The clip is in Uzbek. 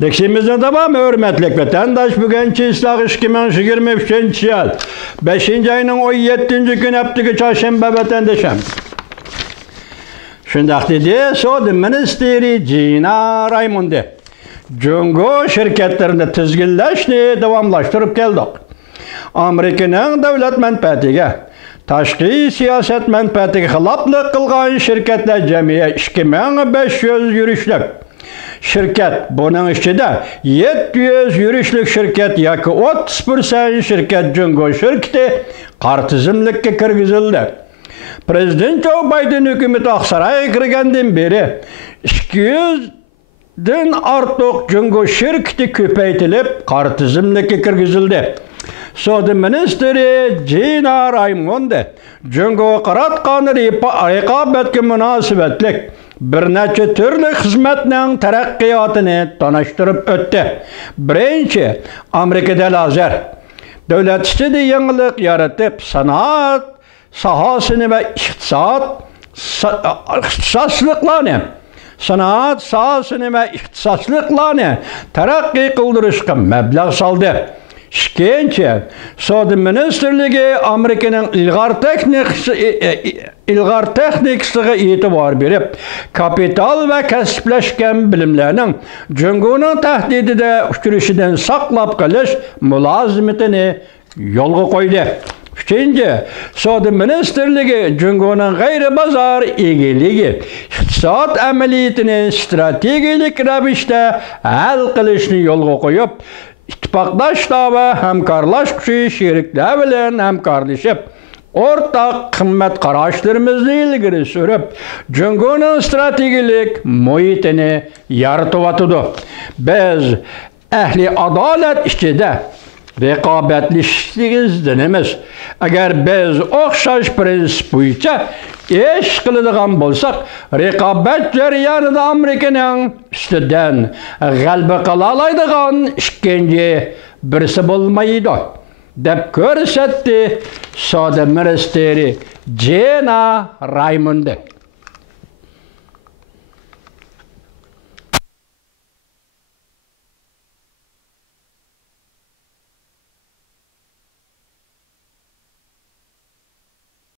Diksimizden tamam hürmetlik vatandaş bugünkü ıslah 2023 yıl 5. ayının 17. gün heptiki çarşamba vatandaşım. Şundak dedi, Sodi Ministeri Gina Raimondi. Cungo şirketlerinde tizginleşni devamlaştırıp geldik. Amerika'nın devlet menfaatiga, tashqi siyaset menfaatiga xiloflik qilgan şirketler cemiye 2500 yurishlik şirket, bunun içinde 700 yurishlik şirket yoki 30% şirket Cungo şirketi qartizimlikka kirgizildi. Prezident Joe Biden hükümeti Aksaray'a kirgenden beri 200'den artıq Cungo şirketi köpeytilip qartizimlikka kirgizildi. Sodi Ministeri Gina Raimondi Cungo qaratqan raqobatga munosabatlik bir necha türlü xizmatning taraqqiyotini tanıştırıp ötdi. Birinchi, Amerikada lazer davlat ichida yangilik yaratib, sanoat sohasini va ixtisosliklarni taraqqiy qildirishga mablag' soldi. İkinci, Sodi Ministerligi Amerika'nın ilgar texnikasiga e'tibor berib, kapital ve kasbleşken bilimlerinin Cungo'nun tahdidide uchrashidan saqlab qolish mulozimatini yo'lga qo'ydi. Üçüncü, Sodi Ministerligi Cungo'nun g'ayri-bozor egiligi, iqtisod amaliyotini strategik ravishda hal qilishni yo'lga qo'yib, ittifaqdoshlar ve hamkorlash kuchi sheriklar bilan hamkorlashib, o'rtaq qimmat qarashlarimizni ilgari surib, Cungo'nun strategik muhitini yaratyapti. Biz ahli adolat ichida raqobatlashishimiz, agar biz o'xshash prinsip bo'yicha ish qiladigan bo'lsak, raqobat jarayonida Amerikaning ustidan g'alaba qila oladigan ikkinchi birisi bo'lmaydi, deb ko'rsatdi Sodi Ministeri Gina Raimondi.